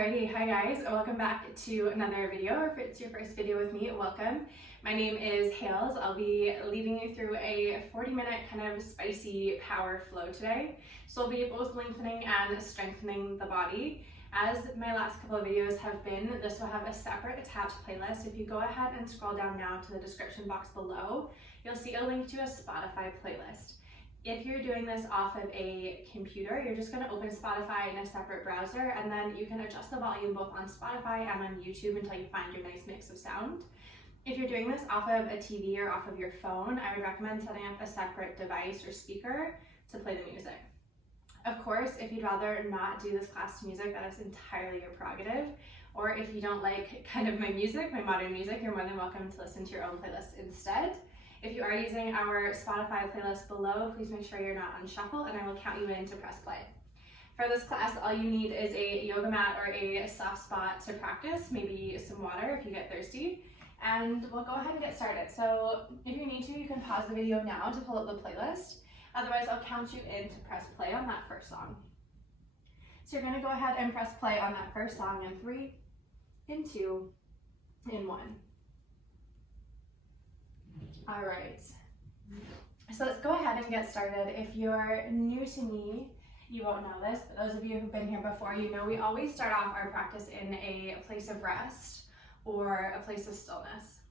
Alrighty, hi guys, welcome back to another video, or if it's your first video with me, welcome. My name is Hales. I'll be leading you through a 40-minute kind of spicy power flow today. So we'll be both lengthening and strengthening the body. As my last couple of videos have been, this will have a separate attached playlist. If you go ahead and scroll down now to the description box below, you'll see a link to a Spotify playlist. If you're doing this off of a computer, you're just going to open Spotify in a separate browser, and then you can adjust the volume both on Spotify and on YouTube until you find your nice mix of sound. If you're doing this off of a TV or off of your phone, I would recommend setting up a separate device or speaker to play the music. Of course, if you'd rather not do this class to music, that is entirely your prerogative. Or if you don't like kind of my music, my modern music, you're more than welcome to listen to your own playlist instead. If you are using our Spotify playlist below, please make sure you're not on shuffle, and I will count you in to press play. For this class, all you need is a yoga mat or a soft spot to practice, maybe some water if you get thirsty, and we'll go ahead and get started. So if you need to, you can pause the video now to pull up the playlist. Otherwise, I'll count you in to press play on that first song. So you're gonna go ahead and press play on that first song in 3, in 2, in 1. All right, so let's go ahead and get started. If you're new to me, you won't know this, but those of you who've been here before, you know we always start off our practice in a place of rest or a place of stillness.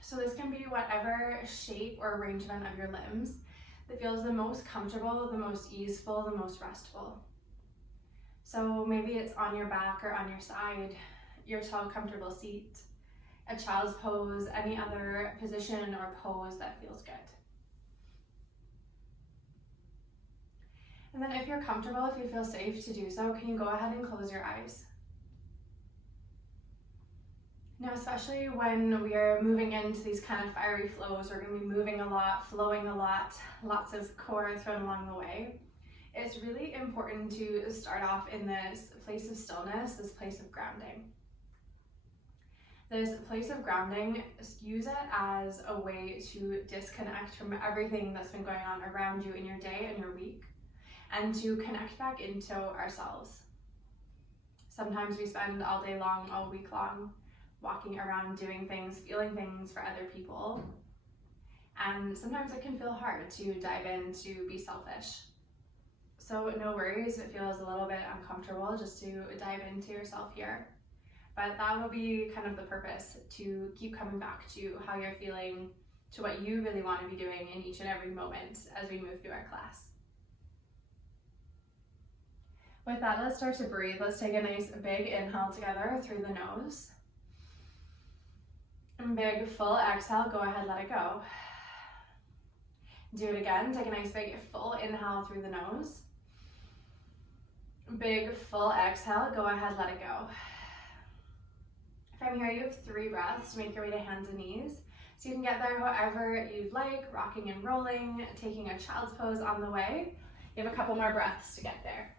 So this can be whatever shape or arrangement of your limbs that feels the most comfortable, the most easeful, the most restful. So maybe it's on your back or on your side, your tall, comfortable seat, a child's pose, any other position or pose that feels good. And then if you're comfortable, if you feel safe to do so, can you go ahead and close your eyes? Now, especially when we are moving into these kind of fiery flows, we're going to be moving a lot, flowing a lot, lots of core thrown along the way. It's really important to start off in this place of stillness, this place of grounding. This place of grounding, use it as a way to disconnect from everything that's been going on around you in your day and your week, and to connect back into ourselves. Sometimes we spend all day long, all week long, walking around doing things, feeling things for other people, and sometimes it can feel hard to dive in to be selfish. So no worries if it feels a little bit uncomfortable just to dive into yourself here. But that will be kind of the purpose, to keep coming back to how you're feeling, to what you really want to be doing in each and every moment as we move through our class. With that, let's start to breathe. Let's take a nice big inhale together through the nose. And big full exhale, go ahead, let it go. Do it again, take a nice big full inhale through the nose. Big full exhale, go ahead, let it go. From here, you have 3 breaths to make your way to hands and knees. So you can get there however you'd like, rocking and rolling, taking a child's pose on the way. You have a couple more breaths to get there.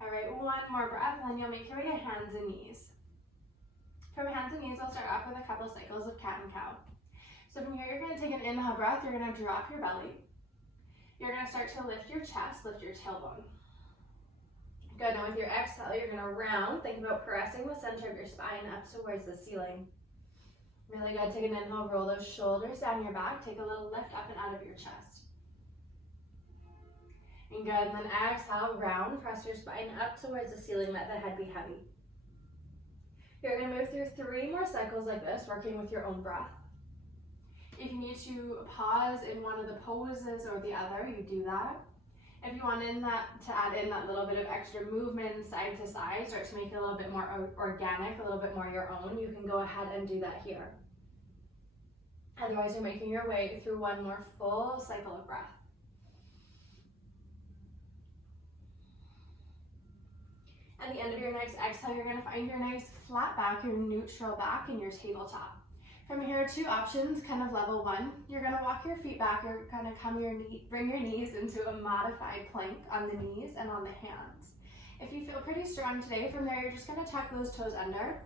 All right, 1 more breath, and then you'll make your way to hands and knees. From hands and knees, I'll start off with a couple cycles of cat and cow. So from here, you're gonna take an inhale breath, you're gonna drop your belly. You're gonna start to lift your chest, lift your tailbone. Good, now with your exhale, you're gonna round. Think about pressing the center of your spine up towards the ceiling. Really good, take an inhale, roll those shoulders down your back, take a little lift up and out of your chest. And good, and then exhale, round, press your spine up towards the ceiling, let the head be heavy. You're gonna move through 3 more cycles like this, working with your own breath. If you need to pause in one of the poses or the other, you do that. If you want to add in that little bit of extra movement side to side, start to make it a little bit more organic, a little bit more your own, you can go ahead and do that here. Otherwise, you're making your way through 1 more full cycle of breath. At the end of your next exhale, you're going to find your nice flat back, your neutral back, and your tabletop. From here, 2 options, kind of level 1. You're gonna walk your feet back. You're gonna bring your knees into a modified plank on the knees and on the hands. If you feel pretty strong today, from there, you're just gonna tuck those toes under.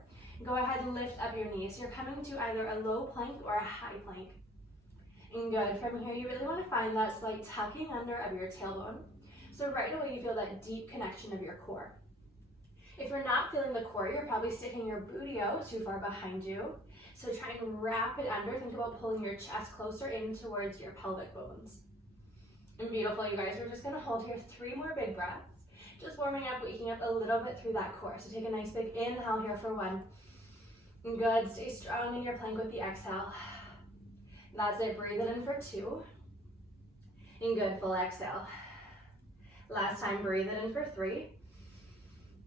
Go ahead and lift up your knees. So you're coming to either a low plank or a high plank. And good, from here, you really wanna find that slight tucking under of your tailbone. So right away you feel that deep connection of your core. If you're not feeling the core, you're probably sticking your booty out too far behind you. So try and wrap it under. Think about pulling your chest closer in towards your pelvic bones. And beautiful, you guys. We're just gonna hold here 3 more big breaths. Just warming up, waking up a little bit through that core. So take a nice big inhale here for 1. And good, stay strong in your plank with the exhale. That's it, breathe it in for 2. And good, full exhale. Last time, breathe it in for 3.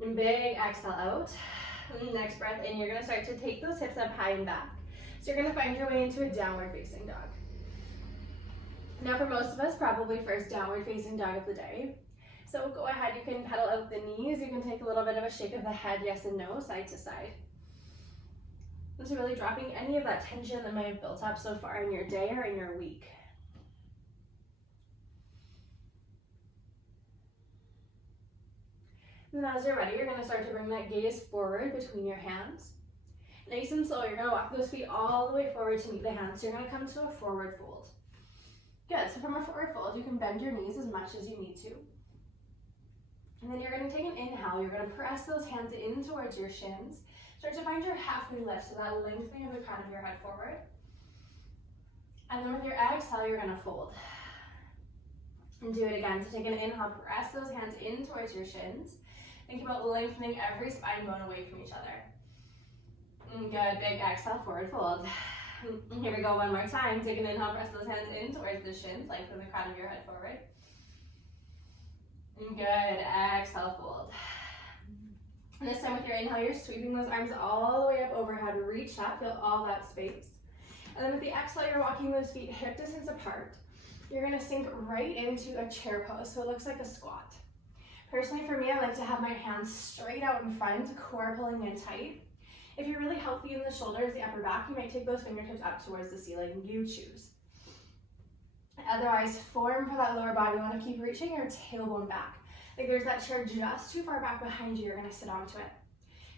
And big exhale out. And next breath in, you're gonna start to take those hips up high and back. So you're gonna find your way into a downward facing dog. Now for most of us, probably first downward facing dog of the day. So go ahead, you can pedal out the knees, you can take a little bit of a shake of the head, yes and no, side to side. Just really dropping any of that tension that might have built up so far in your day or in your week. And as you're ready, you're gonna start to bring that gaze forward between your hands. Nice and slow, you're gonna walk those feet all the way forward to meet the hands. So you're gonna come to a forward fold. Good, so from a forward fold, you can bend your knees as much as you need to. And then you're gonna take an inhale, you're gonna press those hands in towards your shins. Start to find your halfway lift, so that lengthening of the crown of your head forward. And then with your exhale, you're gonna fold. And do it again, so take an inhale, press those hands in towards your shins. Think about lengthening every spine bone away from each other. And good, big exhale, forward fold. And here we go, 1 more time. Take an inhale, press those hands in towards the shins, lengthen the crown of your head forward. And good, exhale, fold. And this time with your inhale, you're sweeping those arms all the way up overhead, reach up, feel all that space. And then with the exhale, you're walking those feet hip distance apart. You're gonna sink right into a chair pose, so it looks like a squat. Personally, for me, I like to have my hands straight out in front, core pulling in tight. If you're really healthy in the shoulders, the upper back, you might take those fingertips up towards the ceiling, you choose. Otherwise, form for that lower body, you wanna keep reaching your tailbone back. Like there's that chair just too far back behind you, you're gonna sit onto it.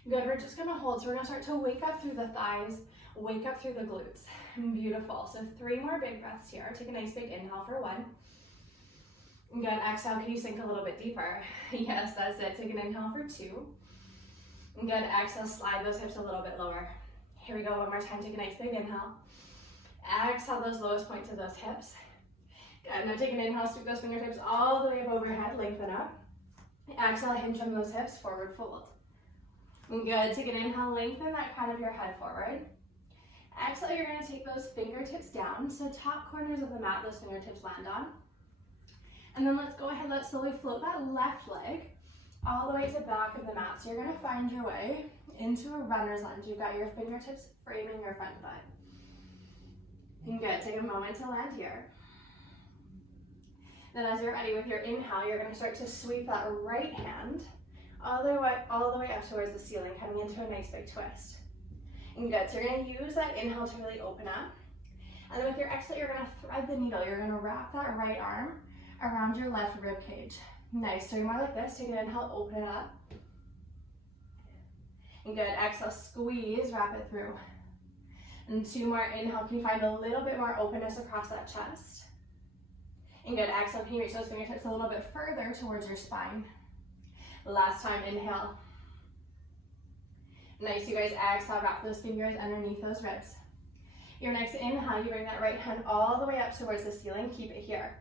Good, we're just gonna hold, so we're gonna start to wake up through the thighs, wake up through the glutes. Beautiful, so 3 more big breaths here. Take a nice big inhale for 1. Good, exhale, can you sink a little bit deeper? Yes, that's it, take an inhale for 2. Good, exhale, slide those hips a little bit lower. Here we go, 1 more time, take a nice big inhale. Exhale those lowest points of those hips. Good, now take an inhale, sweep those fingertips all the way up overhead, lengthen up. Exhale, hinge from those hips, forward fold. Good, take an inhale, lengthen that crown of your head forward. Exhale, you're gonna take those fingertips down, so top corners of the mat, those fingertips land on. And then let's go ahead, let's slowly float that left leg all the way to the back of the mat. So you're gonna find your way into a runner's lunge. You've got your fingertips framing your front butt. And good, take a moment to land here. Then as you're ready with your inhale, you're gonna start to sweep that right hand all the way up towards the ceiling, coming into a nice big twist. And good, so you're gonna use that inhale to really open up. And then with your exhale, you're gonna thread the needle. You're gonna wrap that right arm around your left rib cage. Nice, so you're more like this. Take an inhale, open it up. And good, exhale, squeeze, wrap it through. And 2 more, inhale, can you find a little bit more openness across that chest? And good, exhale, can you reach those fingertips a little bit further towards your spine? Last time, inhale. Nice, you guys, exhale, wrap those fingers underneath those ribs. Your next inhale, you bring that right hand all the way up towards the ceiling, keep it here.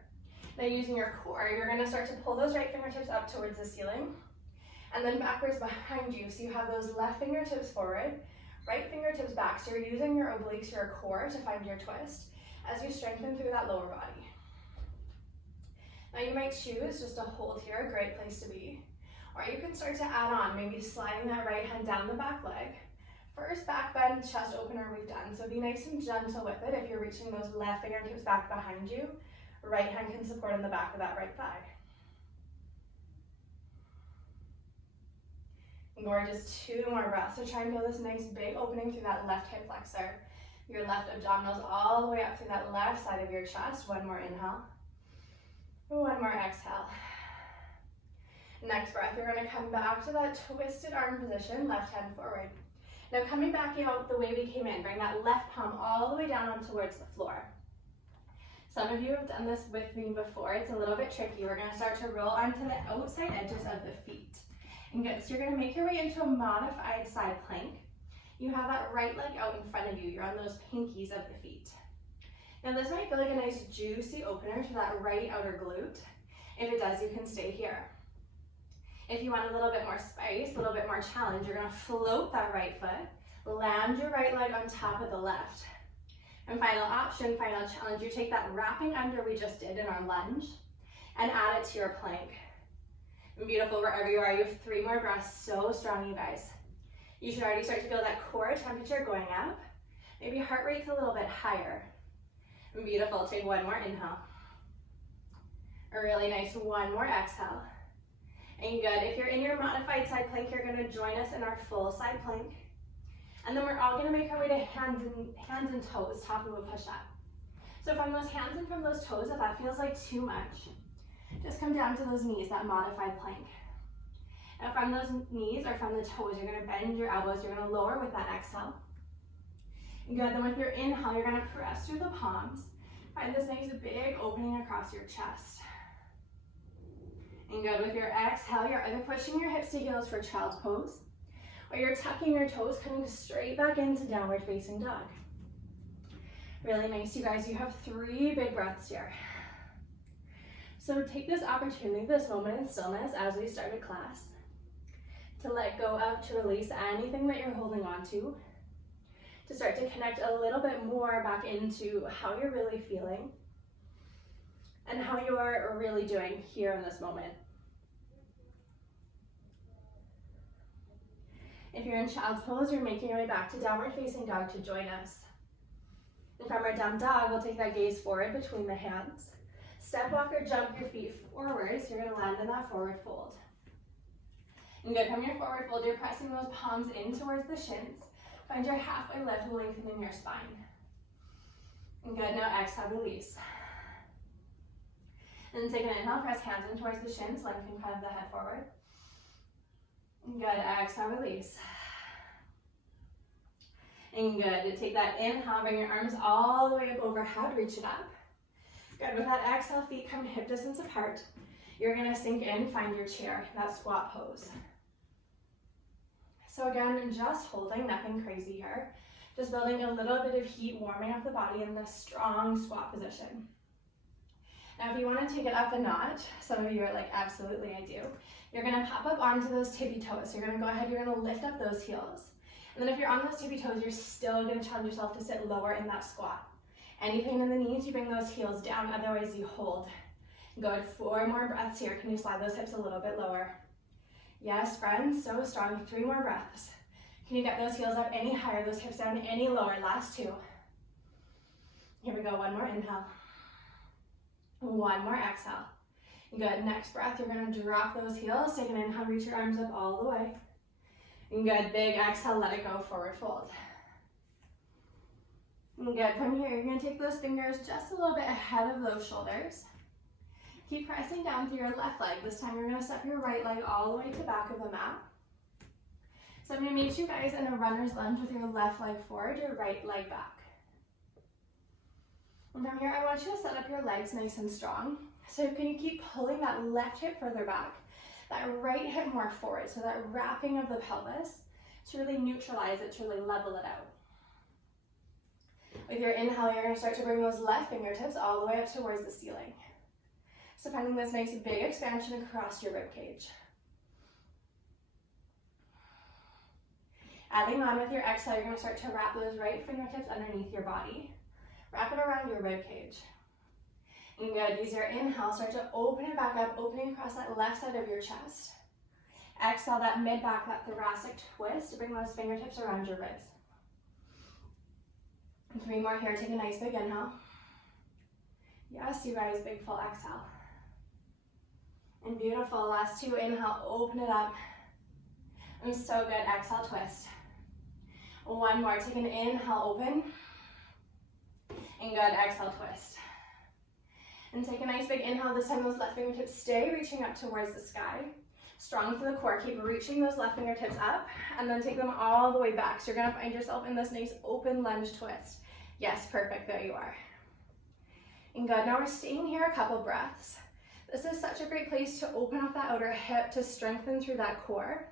Now using your core, you're gonna start to pull those right fingertips up towards the ceiling and then backwards behind you. So you have those left fingertips forward, right fingertips back. So you're using your obliques, your core to find your twist as you strengthen through that lower body. Now you might choose just to hold here, a great place to be. Or you can start to add on, maybe sliding that right hand down the back leg. First back bend, chest opener we've done. So be nice and gentle with it if you're reaching those left fingertips back behind you. Right hand can support on the back of that right thigh. And gorgeous, 2 more breaths. So try and feel this nice big opening through that left hip flexor. Your left abdominals all the way up through that left side of your chest. 1 more inhale. 1 more exhale. Next breath, you're gonna come back to that twisted arm position, left hand forward. Now coming back out the way we came in, bring that left palm all the way down on towards the floor. Some of you have done this with me before. It's a little bit tricky. We're gonna start to roll onto the outside edges of the feet. And good, so you're gonna make your way into a modified side plank. You have that right leg out in front of you. You're on those pinkies of the feet. Now this might feel like a nice juicy opener to that right outer glute. If it does, you can stay here. If you want a little bit more spice, a little bit more challenge, you're gonna float that right foot, land your right leg on top of the left. And final option, final challenge, you take that wrapping under we just did in our lunge and add it to your plank. And beautiful, wherever you are, you have 3 more breaths, so strong, you guys. You should already start to feel that core temperature going up. Maybe heart rate's a little bit higher. And beautiful, take 1 more inhale. A really nice 1 more exhale. And good, if you're in your modified side plank, you're gonna join us in our full side plank. And then we're all gonna make our way to hands and toes, top of a push-up. So from those hands and from those toes, if that feels like too much, just come down to those knees, that modified plank. And from those knees or from the toes, you're gonna bend your elbows, you're gonna lower with that exhale. Good, then with your inhale, you're gonna press through the palms. Find this nice big opening across your chest. And good, with your exhale, you're either pushing your hips to heels for child's pose, or you're tucking your toes, coming straight back into downward facing dog. Really nice, you guys. You have 3 big breaths here. So take this opportunity, this moment in stillness as we started class, to let go of, to release anything that you're holding on to start to connect a little bit more back into how you're really feeling and how you are really doing here in this moment. If you're in child's pose, you're making your way back to downward facing dog to join us. And from our down dog, we'll take that gaze forward between the hands. Step walk or jump your feet forward, so you're gonna land in that forward fold. And good, from your forward fold, you're pressing those palms in towards the shins. Find your halfway lift, lengthening your spine. And good, now exhale, release. And then take an inhale, press hands in towards the shins, lengthen kind of the head forward. And good, exhale, release. And good, take that inhale, bring your arms all the way up overhead, reach it up. Good, with that exhale, feet come hip distance apart. You're gonna sink in, find your chair, that squat pose. So again, just holding, nothing crazy here. Just building a little bit of heat, warming up the body in this strong squat position. Now, if you want to take it up a notch, some of you are like, absolutely, I do. You're gonna pop up onto those tippy toes. So you're gonna go ahead, you're gonna lift up those heels. And then if you're on those tippy toes, you're still gonna challenge yourself to sit lower in that squat. Any pain in the knees, you bring those heels down, otherwise you hold. Good, 4 more breaths here. Can you slide those hips a little bit lower? Yes, friends, so strong. 3 more breaths. Can you get those heels up any higher, those hips down any lower? Last 2. Here we go, 1 more inhale. 1 more exhale. Good, next breath, you're gonna drop those heels. Take an inhale, reach your arms up all the way. And good, big exhale, let it go, forward fold. And good, from here, you're gonna take those fingers just a little bit ahead of those shoulders. Keep pressing down through your left leg. This time you're gonna step your right leg all the way to the back of the mat. So I'm gonna meet you guys in a runner's lunge with your left leg forward, your right leg back. And from here, I want you to set up your legs nice and strong. So can you keep pulling that left hip further back, that right hip more forward, so that wrapping of the pelvis to really neutralize it, to really level it out. With your inhale, you're gonna start to bring those left fingertips all the way up towards the ceiling. So finding this nice big expansion across your rib cage. Adding on with your exhale, you're gonna start to wrap those right fingertips underneath your body. Wrap it around your rib cage. And good, use your inhale, start to open it back up, opening across that left side of your chest. Exhale, that mid-back, that thoracic twist to bring those fingertips around your ribs. And 3 more here, take a nice big inhale. Yes, you guys, big full exhale. And beautiful, last 2, inhale, open it up. And so good, exhale, twist. 1 more, take an inhale, open. And good, exhale, twist. And take a nice big inhale, this time those left fingertips stay reaching up towards the sky. Strong for the core, keep reaching those left fingertips up, and then take them all the way back. So you're gonna find yourself in this nice open lunge twist. Yes, perfect, there you are. And good, now we're staying here a couple breaths. This is such a great place to open up that outer hip to strengthen through that core.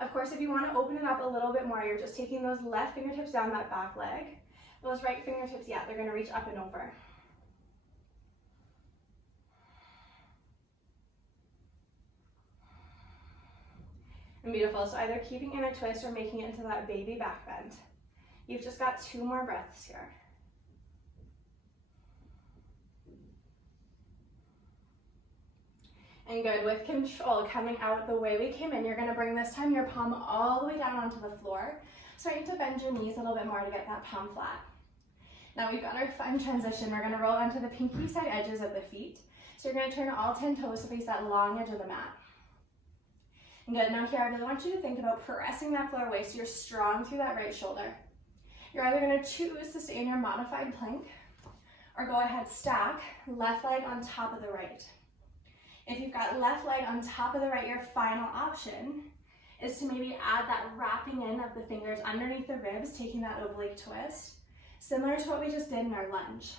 Of course, if you want to open it up a little bit more, you're just taking those left fingertips down that back leg. Those right fingertips, yeah, they're going to reach up and over. And beautiful, so either keeping in a twist or making it into that baby back bend. You've just got 2 more breaths here. And good, with control, coming out the way we came in, you're gonna bring this time your palm all the way down onto the floor, starting to bend your knees a little bit more to get that palm flat. Now we've got our fun transition. We're gonna roll onto the pinky side edges of the feet. So you're gonna turn all 10 toes to face that long edge of the mat. And good, now here I really want you to think about pressing that floor away so you're strong through that right shoulder. You're either gonna choose to stay in your modified plank or go ahead, stack left leg on top of the right. If you've got left leg on top of the right, your final option is to maybe add that wrapping in of the fingers underneath the ribs, taking that oblique twist, similar to what we just did in our lunge.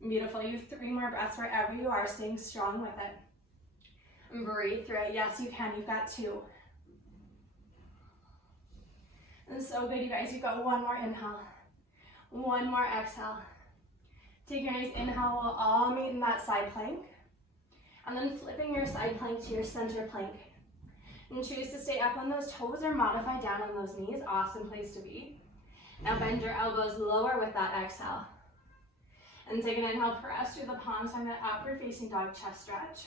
Beautiful, you have 3 more breaths wherever you are, staying strong with it. And breathe through it, yes you can, you've got 2. And so good, you guys, you've got 1 more inhale, 1 more exhale. Take your nice inhale, we'll all meet in that side plank. And then flipping your side plank to your center plank. And choose to stay up on those toes or modify down on those knees. Awesome place to be. Now bend your elbows lower with that exhale. And take an inhale, press through the palms, find that upward facing dog chest stretch.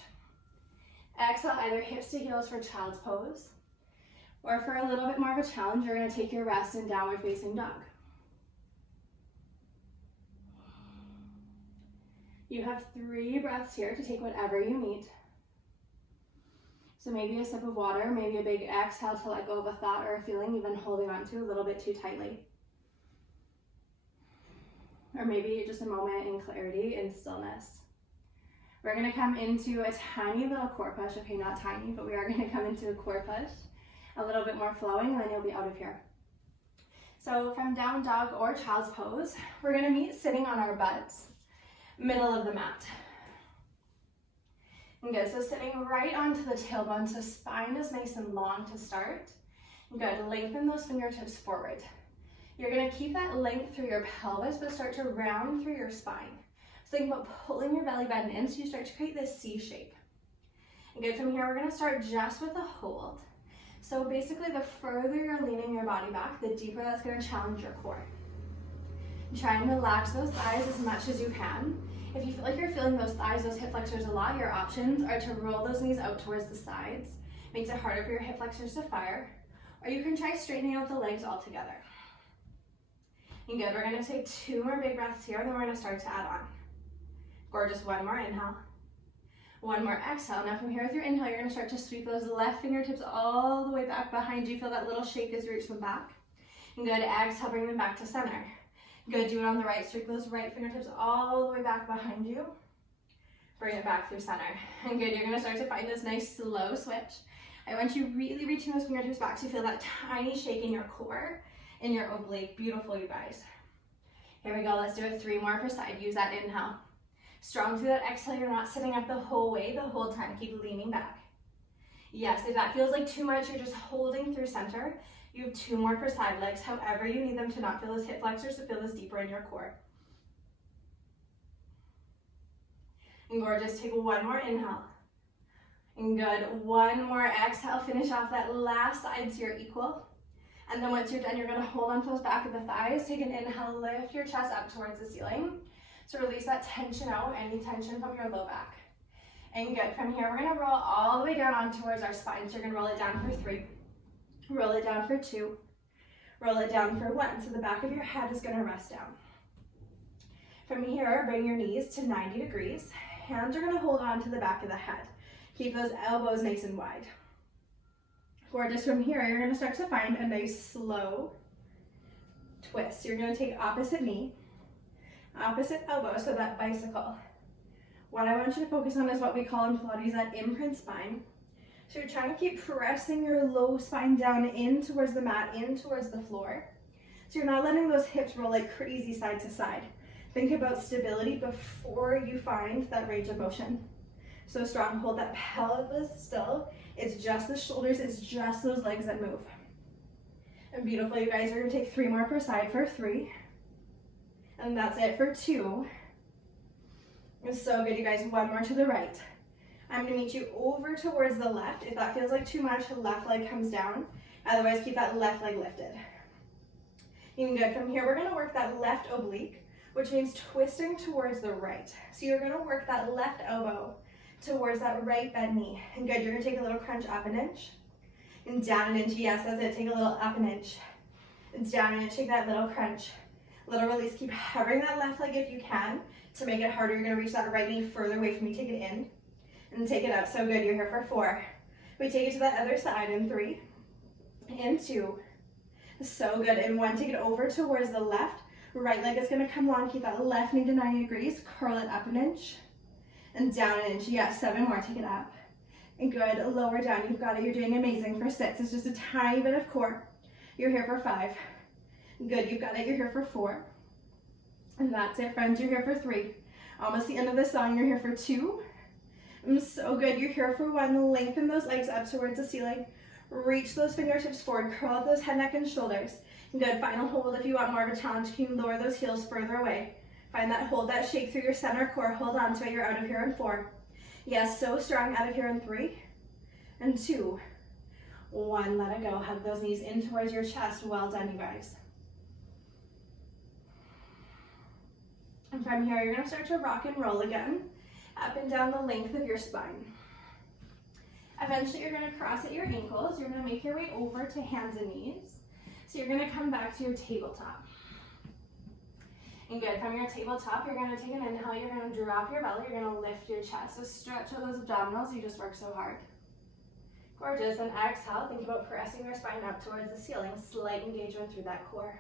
Exhale, either hips to heels for child's pose, or for a little bit more of a challenge, you're gonna take your rest in downward facing dog. You have 3 breaths here to take whatever you need. So maybe a sip of water, maybe a big exhale to let go of a thought or a feeling you've been holding on to a little bit too tightly. Or maybe just a moment in clarity and stillness. We're gonna come into a tiny little core push. Okay, not tiny, but we are gonna come into a core push. A little bit more flowing, and then you'll be out of here. So from down dog or child's pose, we're gonna meet sitting on our butts. Middle of the mat. And good, so sitting right onto the tailbone, so spine is nice and long to start. And good, lengthen those fingertips forward. You're gonna keep that length through your pelvis, but start to round through your spine. So think about pulling your belly button in so you start to create this C shape. And good, from here we're gonna start just with a hold. So basically the further you're leaning your body back, the deeper that's gonna challenge your core. Try and relax those thighs as much as you can. If you feel like you're feeling those thighs, those hip flexors a lot, your options are to roll those knees out towards the sides. Makes it harder for your hip flexors to fire. Or you can try straightening out the legs altogether. And good, we're gonna take 2 more big breaths here, and then we're gonna start to add on. Gorgeous, 1 more inhale. 1 more exhale. Now from here with your inhale, you're gonna start to sweep those left fingertips all the way back behind you. Feel that little shake as you reach them back. And good, exhale, bring them back to center. Good, do it on the right, sweep those right fingertips all the way back behind you. Bring it back through center. And good, you're gonna start to find this nice slow switch. I want you really reaching those fingertips back so you feel that tiny shake in your core, in your oblique. Beautiful, you guys. Here we go, let's do it 3 more per side. Use that inhale. Strong through that exhale, you're not sitting up the whole way, the whole time. Keep leaning back. Yes, if that feels like too much, you're just holding through center. You have 2 more per side legs, however you need them to not feel those hip flexors, to feel this deeper in your core. And gorgeous, take 1 more inhale. And good, 1 more exhale, finish off that last side so you're equal. And then once you're done, you're gonna hold onto those back of the thighs, take an inhale, lift your chest up towards the ceiling. So release that tension out, any tension from your low back. And good, from here, we're gonna roll all the way down on towards our spine. So you're gonna roll it down for 3. Roll it down for 2, roll it down for 1. So the back of your head is gonna rest down. From here, bring your knees to 90 degrees. Hands are gonna hold on to the back of the head. Keep those elbows nice and wide. Gorgeous, from here, you're gonna start to find a nice slow twist. You're gonna take opposite knee, opposite elbow, so that bicycle. What I want you to focus on is what we call in Pilates that imprint spine. So you're trying to keep pressing your low spine down in towards the mat, in towards the floor. So you're not letting those hips roll like crazy side to side. Think about stability before you find that range of motion. So strong, hold that pelvis still. It's just the shoulders, it's just those legs that move. And beautiful, you guys are gonna take 3 more per side for 3. And that's it for 2. It's so good, you guys. 1 more to the right. I'm gonna meet you over towards the left. If that feels like too much, left leg comes down. Otherwise, keep that left leg lifted. Even good. From here, we're gonna work that left oblique, which means twisting towards the right. So you're gonna work that left elbow towards that right bent knee. And good, you're gonna take a little crunch up an inch. And down an inch, yes, that's it. Take a little up an inch. And down an inch, take that little crunch. Little release, keep hovering that left leg if you can. To make it harder, you're gonna reach that right knee further away from you. Take it in and take it up. So good, you're here for 4. We take it to that other side in 3, and 2. So good, and 1, take it over towards the left. Right leg is gonna come long, keep that left knee to 90 degrees. Curl it up an inch and down an inch. Yes, 7 more, take it up. And good, lower down, you've got it, you're doing amazing for 6. It's just a tiny bit of core. You're here for 5. Good, you've got it, you're here for 4. And that's it, friends, you're here for 3. Almost the end of the song, you're here for 2. So good, you're here for 1. Lengthen those legs up towards the ceiling. Reach those fingertips forward, curl out those head, neck, and shoulders. Good, final hold. If you want more of a challenge, you can lower those heels further away. Find that hold, that shake through your center core. Hold on to it, you're out of here in 4. Yes, so strong, out of here in 3, and 2, 1, let it go. Hug those knees in towards your chest. Well done, you guys. And from here, you're gonna start to rock and roll again, up and down the length of your spine. Eventually, you're gonna cross at your ankles. You're gonna make your way over to hands and knees. So you're gonna come back to your tabletop. And good, from your tabletop, you're gonna take an inhale, you're gonna drop your belly, you're gonna lift your chest. So stretch out those abdominals, you just work so hard. Gorgeous, and exhale, think about pressing your spine up towards the ceiling, slight engagement through that core.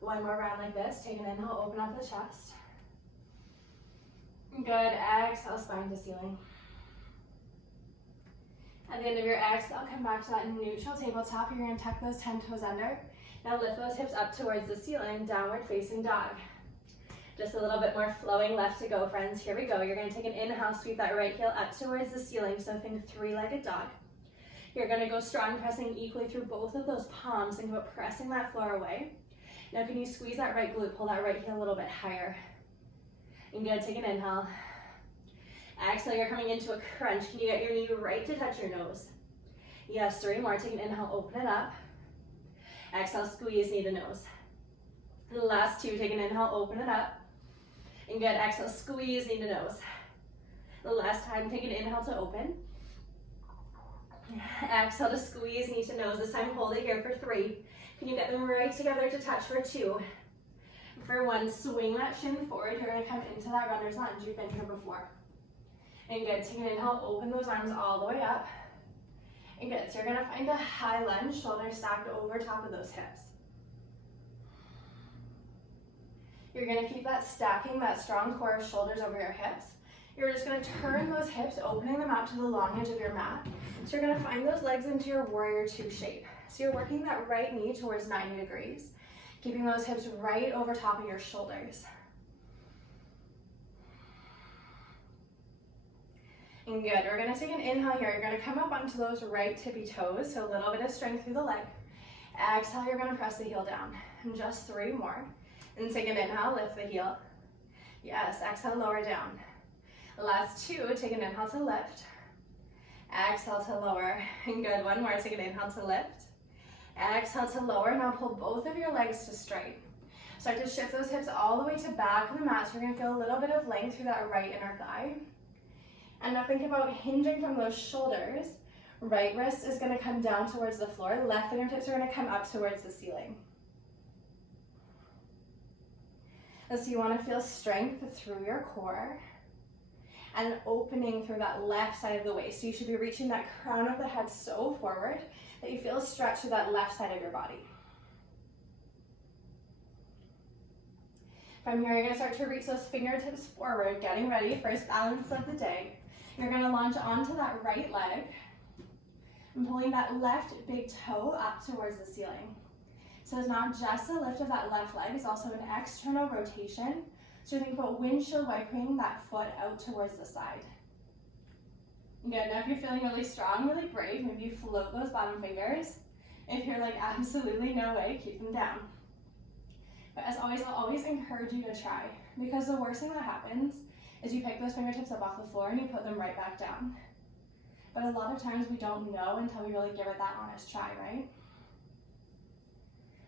1 more round like this, take an inhale, open up the chest. Good, exhale, spine to ceiling. At the end of your exhale, come back to that neutral tabletop. You're gonna tuck those 10 toes under. Now lift those hips up towards the ceiling, downward facing dog. Just a little bit more flowing left to go, friends. Here we go. You're gonna take an inhale, sweep that right heel up towards the ceiling, so think 3-legged dog. You're gonna go strong, pressing equally through both of those palms. Think about pressing that floor away. Now can you squeeze that right glute, pull that right heel a little bit higher. And good, take an inhale. Exhale, you're coming into a crunch. Can you get your knee right to touch your nose? Yes, 3 more. Take an inhale, open it up. Exhale, squeeze knee to nose. The last 2, take an inhale, open it up. And good, exhale, squeeze knee to nose. The last time, take an inhale to open. Exhale to squeeze knee to nose. This time, hold it here for 3. Can you get them right together to touch for 2? For 1, swing that shin forward. You're gonna come into that runner's lunge. You've been here before. And good, take an inhale, open those arms all the way up. And good, so you're gonna find a high lunge, shoulders stacked over top of those hips. You're gonna keep that stacking, that strong core of shoulders over your hips. You're just gonna turn those hips, opening them out to the long edge of your mat. So you're gonna find those legs into your warrior 2 shape. So you're working that right knee towards 90 degrees, keeping those hips right over top of your shoulders. And good, we're gonna take an inhale here. You're gonna come up onto those right tippy toes, so a little bit of strength through the leg. Exhale, you're gonna press the heel down. And just 3 more. And take an inhale, lift the heel. Yes, exhale, lower down. Last 2, take an inhale to lift. Exhale to lower. And good, 1 more, take an inhale to lift. Exhale to lower. Now pull both of your legs to straight. Start to shift those hips all the way to back of the mat, so you're gonna feel a little bit of length through that right inner thigh. And now think about hinging from those shoulders. Right wrist is gonna come down towards the floor. Left fingertips are gonna come up towards the ceiling. So you wanna feel strength through your core and opening through that left side of the waist. So you should be reaching that crown of the head so forward that you feel a stretch through that left side of your body. From here, you're gonna start to reach those fingertips forward, getting ready, first balance of the day. You're gonna launch onto that right leg and pulling that left big toe up towards the ceiling. So it's not just a lift of that left leg, it's also an external rotation. So think about windshield wipering that foot out towards the side. Good, now if you're feeling really strong, really brave, maybe you float those bottom fingers. If you're like, absolutely no way, keep them down. But as always, I'll always encourage you to try, because the worst thing that happens is you pick those fingertips up off the floor and you put them right back down. But a lot of times we don't know until we really give it that honest try, right?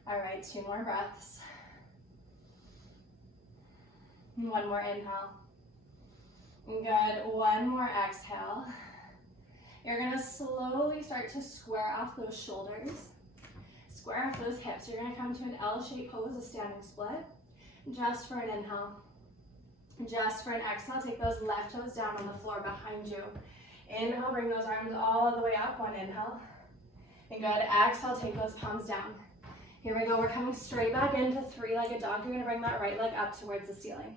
All right, 2 more breaths. One more inhale. Good, one more exhale. You're gonna slowly start to square off those shoulders, square off those hips. You're gonna come to an L-shaped pose, a standing split, just for an inhale. Just for an exhale, take those left toes down on the floor behind you. Inhale, bring those arms all the way up, one inhale. And good, exhale, take those palms down. Here we go, we're coming straight back into 3-legged dog. You're gonna bring that right leg up towards the ceiling.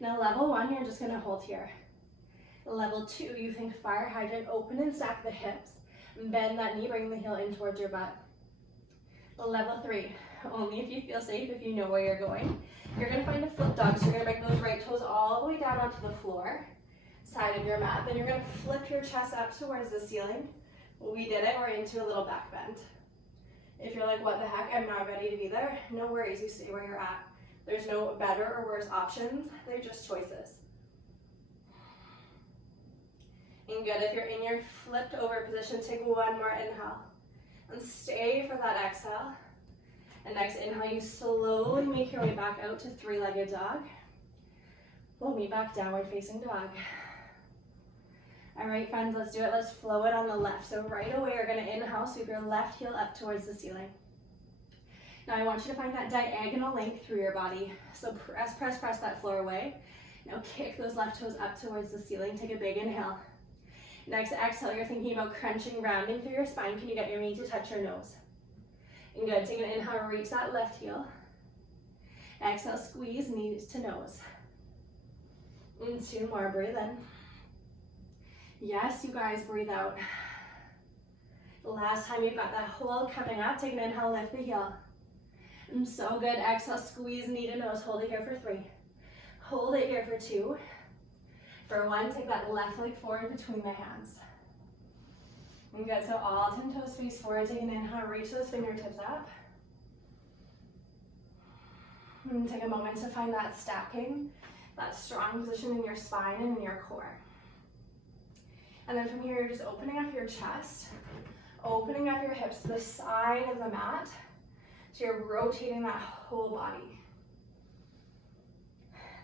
Now level 1, you're just gonna hold here. Level 2, you think fire hydrant, open and stack the hips. Bend that knee, bring the heel in towards your butt. Level 3, only if you feel safe, if you know where you're going. You're gonna find a flip dog, so you're gonna bring those right toes all the way down onto the floor, side of your mat. Then you're gonna flip your chest up towards the ceiling. We did it, we're into a little back bend. If you're like, what the heck, I'm not ready to be there, no worries, you stay where you're at. There's no better or worse options, they're just choices. And good, if you're in your flipped over position, take one more inhale. And stay for that exhale. And next inhale, you slowly make your way back out to 3-legged dog. We'll meet back downward facing dog. All right, friends, let's do it. Let's flow it on the left. So right away, you're gonna inhale, sweep your left heel up towards the ceiling. Now I want you to find that diagonal length through your body. So press, press, press that floor away. Now kick those left toes up towards the ceiling. Take a big inhale. Next exhale, you're thinking about crunching, rounding through your spine. Can you get your knee to touch your nose? And good, take an inhale, reach that left heel. Exhale, squeeze knees to nose. And 2 more, breathe in. Yes, you guys, breathe out. Last time you've got that hold coming up, take an inhale, lift the heel. And so good, exhale, squeeze knee to nose, hold it here for 3. Hold it here for 2. For 1, take that left leg forward between the hands. And good, so all 10 toes face forward, take an inhale, reach those fingertips up. And take a moment to find that stacking, that strong position in your spine and in your core. And then from here, you're just opening up your chest, opening up your hips to the side of the mat. So you're rotating that whole body.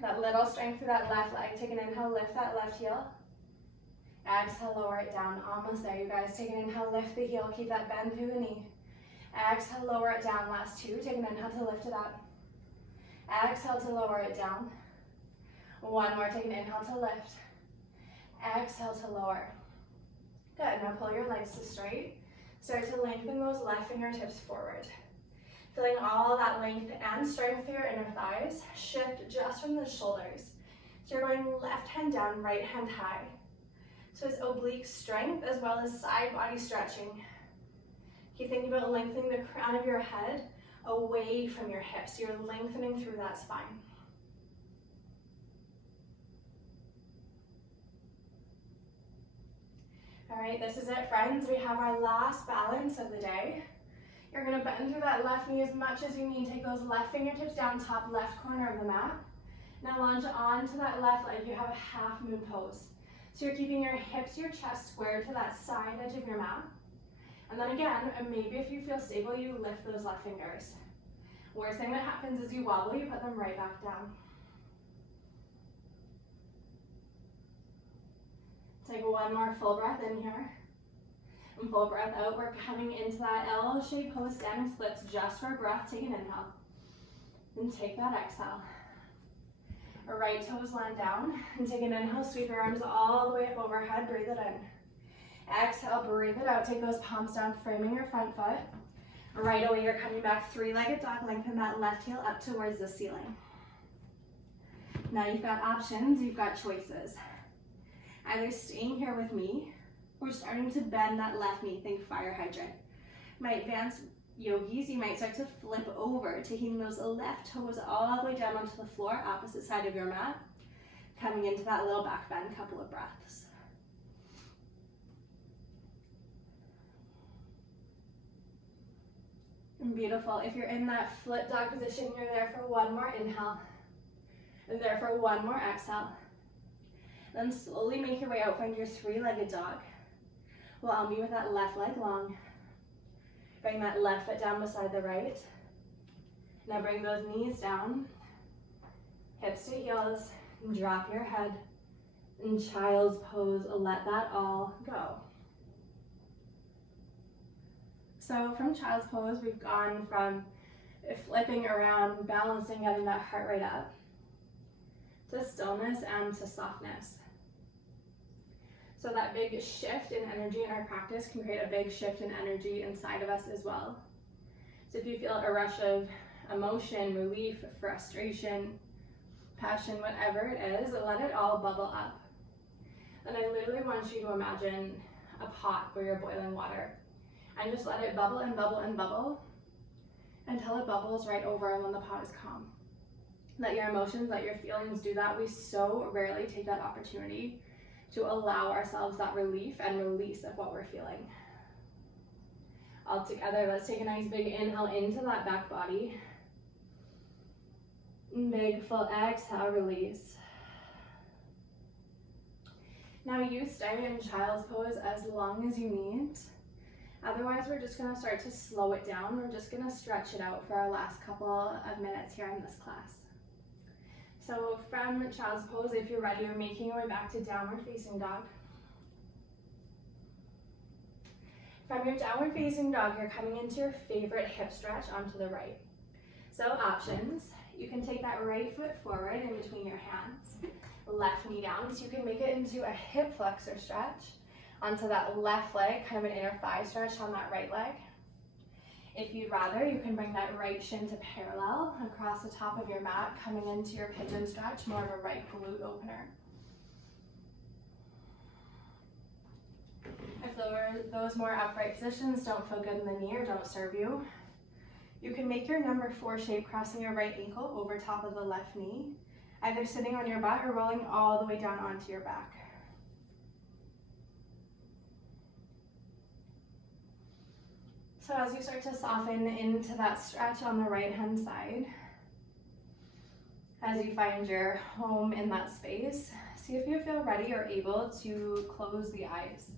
That little strength through that left leg. Take an inhale, lift that left heel. Exhale, lower it down. Almost there, you guys. Take an inhale, lift the heel. Keep that bend through the knee. Exhale, lower it down. Last 2. Take an inhale to lift it up. Exhale to lower it down. 1 more. Take an inhale to lift. Exhale to lower. Good. Now pull your legs to straight. Start to lengthen those left fingertips forward. Feeling all that length and strength through your inner thighs. Shift just from the shoulders. So you're going left hand down, right hand high. So it's oblique strength as well as side body stretching. Keep thinking about lengthening the crown of your head away from your hips. You're lengthening through that spine. All right, this is it, friends. We have our last balance of the day. You're gonna bend through that left knee as much as you need. Take those left fingertips down top left corner of the mat. Now lunge onto that left leg. You have a half moon pose. So you're keeping your hips, your chest squared to that side edge of your mat. And then again, maybe if you feel stable, you lift those left fingers. Worst thing that happens is you wobble, you put them right back down. Take 1 more full breath in here. And full breath out. We're coming into that L-shaped pose, standing splits just for breath. Take an inhale. And take that exhale. Right toes land down. And take an inhale, sweep your arms all the way up overhead. Breathe it in. Exhale, breathe it out. Take those palms down, framing your front foot. Right away, you're coming back, 3-legged dog. Lengthen that left heel up towards the ceiling. Now you've got options, you've got choices. Either staying here with me, or starting to bend that left knee, think fire hydrant. Might advance Yogis, you might start to flip over, taking those left toes all the way down onto the floor, opposite side of your mat, coming into that little back bend, couple of breaths. And beautiful. If you're in that flip dog position, you're there for one more inhale, and there for one more exhale. Then slowly make your way out, find your three-legged dog. We'll all be with that left leg long. Bring that left foot down beside the right. Now bring those knees down, hips to heels, and drop your head. In child's pose, let that all go. So from child's pose, we've gone from flipping around, balancing, getting that heart rate up, to stillness and to softness. So that big shift in energy in our practice can create a big shift in energy inside of us as well. So if you feel a rush of emotion, relief, frustration, passion, whatever it is, let it all bubble up. And I literally want you to imagine a pot where you're boiling water, and just let it bubble and bubble and bubble until it bubbles right over and then the pot is calm. Let your emotions, let your feelings do that. We so rarely take that opportunity to allow ourselves that relief and release of what we're feeling. All together, let's take a nice big inhale into that back body. Big full exhale, release. Now you stay in child's pose as long as you need. Otherwise, we're just gonna start to slow it down. We're just gonna stretch it out for our last couple of minutes here in this class. So from child's pose, if you're ready, you're making your way back to downward facing dog. From your downward facing dog, you're coming into your favorite hip stretch onto the right. So options, you can take that right foot forward in between your hands, left knee down, so you can make it into a hip flexor stretch onto that left leg, kind of an inner thigh stretch on that right leg. If you'd rather, you can bring that right shin to parallel across the top of your mat, coming into your pigeon stretch, more of a right glute opener. If those more upright positions don't feel good in the knee or don't serve you, you can make your number 4 shape, crossing your right ankle over top of the left knee, either sitting on your butt or rolling all the way down onto your back. So as you start to soften into that stretch on the right hand side, as you find your home in that space, see if you feel ready or able to close the eyes.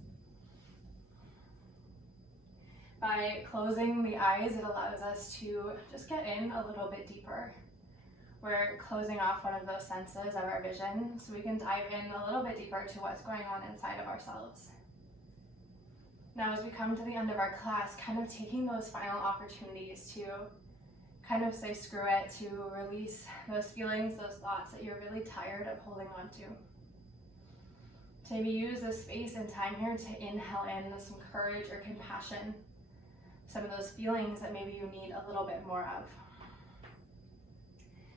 By closing the eyes, it allows us to just get in a little bit deeper. We're closing off one of those senses of our vision, so we can dive in a little bit deeper to what's going on inside of ourselves. Now, as we come to the end of our class, kind of taking those final opportunities to kind of say screw it, to release those feelings, those thoughts that you're really tired of holding on to. To maybe use this space and time here to inhale in some courage or compassion, some of those feelings that maybe you need a little bit more of.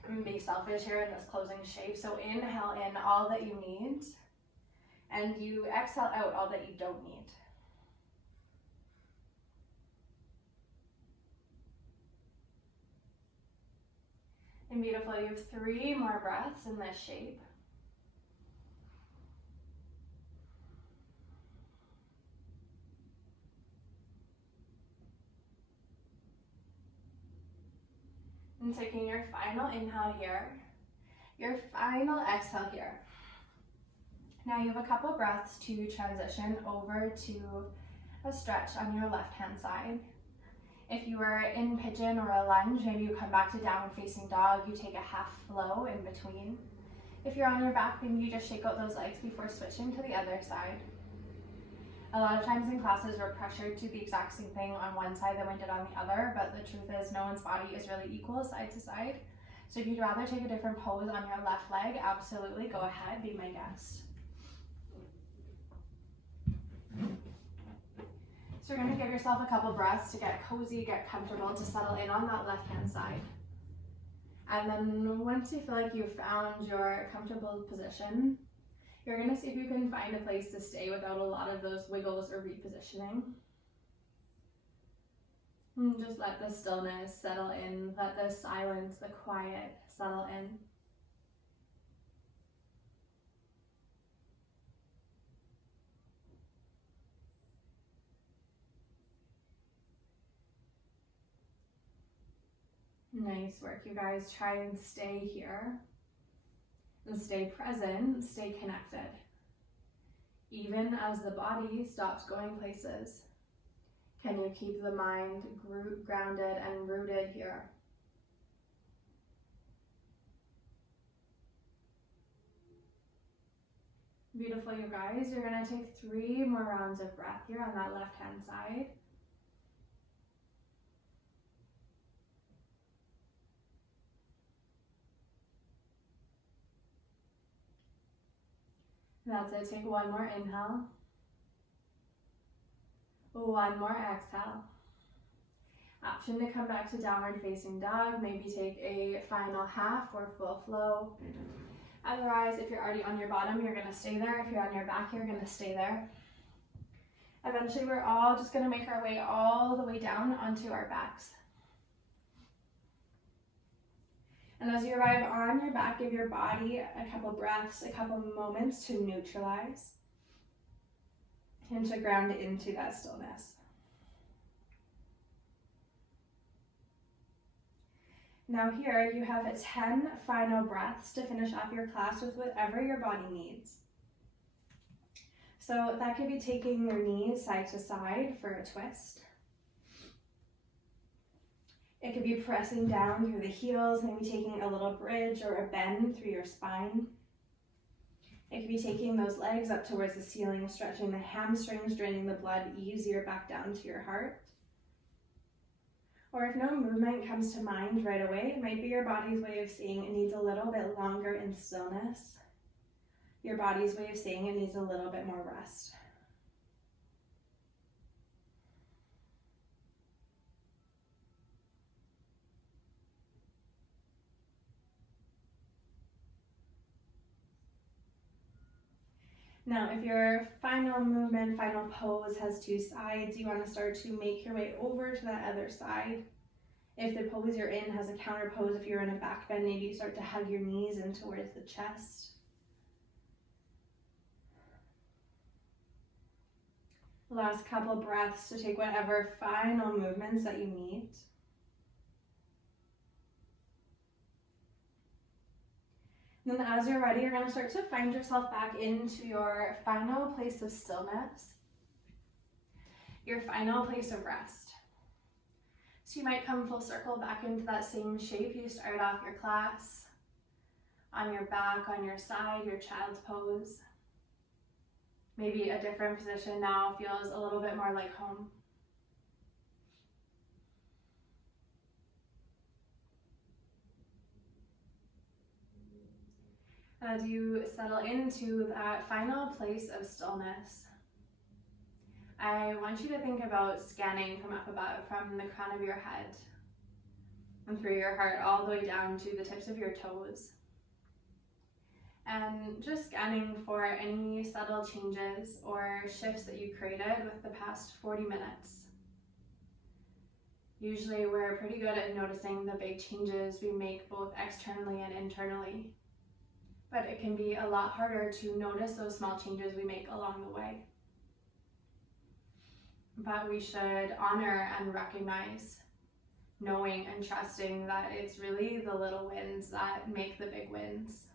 I'm gonna be selfish here in this closing shape, so inhale in all that you need, and you exhale out all that you don't need. And beautiful, you have 3 more breaths in this shape. And taking your final inhale here, your final exhale here. Now you have a couple breaths to transition over to a stretch on your left hand side. If you are in pigeon or a lunge, maybe you come back to downward facing dog, you take a half flow in between. If you're on your back, maybe you just shake out those legs before switching to the other side. A lot of times in classes, we're pressured to the exact same thing on one side that we did on the other, but the truth is no one's body is really equal side to side. So if you'd rather take a different pose on your left leg, absolutely go ahead, be my guest. So you're going to give yourself a couple breaths to get cozy, get comfortable, to settle in on that left-hand side. And then once you feel like you've found your comfortable position, you're going to see if you can find a place to stay without a lot of those wiggles or repositioning. And just let the stillness settle in, let the silence, the quiet settle in. Nice work, you guys. Try and stay here and stay present, stay connected. Even as the body stops going places, can you keep the mind grounded and rooted here? Beautiful, you guys. You're going to take 3 more rounds of breath here on that left-hand side. That's it. Take 1 more inhale. 1 more exhale. Option to come back to downward facing dog. Maybe take a final half or full flow. Otherwise, if you're already on your bottom, you're going to stay there. If you're on your back, you're going to stay there. Eventually, we're all just going to make our way all the way down onto our backs. And as you arrive on your back, give your body a couple breaths, a couple moments to neutralize and to ground into that stillness. Now here you have 10 final breaths to finish off your class with whatever your body needs. So that could be taking your knees side to side for a twist. It could be pressing down through the heels, maybe taking a little bridge or a bend through your spine. It could be taking those legs up towards the ceiling, stretching the hamstrings, draining the blood easier back down to your heart. Or if no movement comes to mind right away, it might be your body's way of saying it needs a little bit longer in stillness. Your body's way of saying it needs a little bit more rest. Now, if your final movement, final pose has 2 sides, you want to start to make your way over to that other side. If the pose you're in has a counter pose, if you're in a back bend, maybe you start to hug your knees in towards the chest. Last couple breaths to take whatever final movements that you need. Then as you're ready, you're going to start to find yourself back into your final place of stillness, your final place of rest. So you might come full circle back into that same shape you started off your class, on your back, on your side, your child's pose. Maybe a different position now feels a little bit more like home. As you settle into that final place of stillness, I want you to think about scanning from up above, from the crown of your head and through your heart all the way down to the tips of your toes. And just scanning for any subtle changes or shifts that you created with the past 40 minutes. Usually we're pretty good at noticing the big changes we make both externally and internally. But it can be a lot harder to notice those small changes we make along the way. But we should honor and recognize, knowing and trusting that it's really the little wins that make the big wins.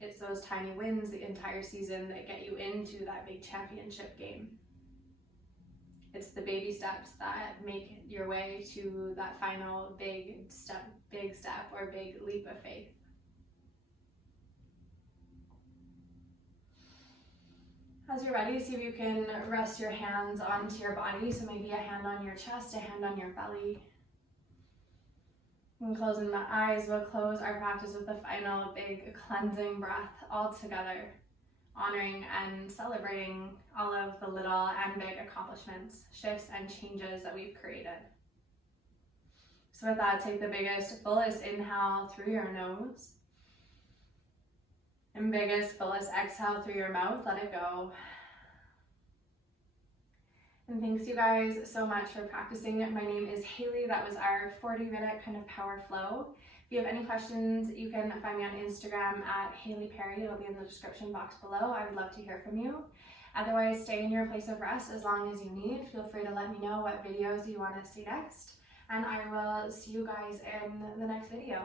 It's those tiny wins the entire season that get you into that big championship game. It's the baby steps that make your way to that final big step or big leap of faith. As you're ready, see if you can rest your hands onto your body. So maybe a hand on your chest, a hand on your belly. And closing the eyes, we'll close our practice with the final big cleansing breath all together, honoring and celebrating all of the little and big accomplishments, shifts, and changes that we've created. So with that, take the biggest, fullest inhale through your nose. And biggest, fullest exhale through your mouth, let it go. And thanks you guys so much for practicing. My name is Haley. That was our 40-minute kind of power flow. If you have any questions, you can find me on Instagram at Haley Perry. It'll be in the description box below. I would love to hear from you. Otherwise, stay in your place of rest as long as you need. Feel free to let me know what videos you want to see next. And I will see you guys in the next video.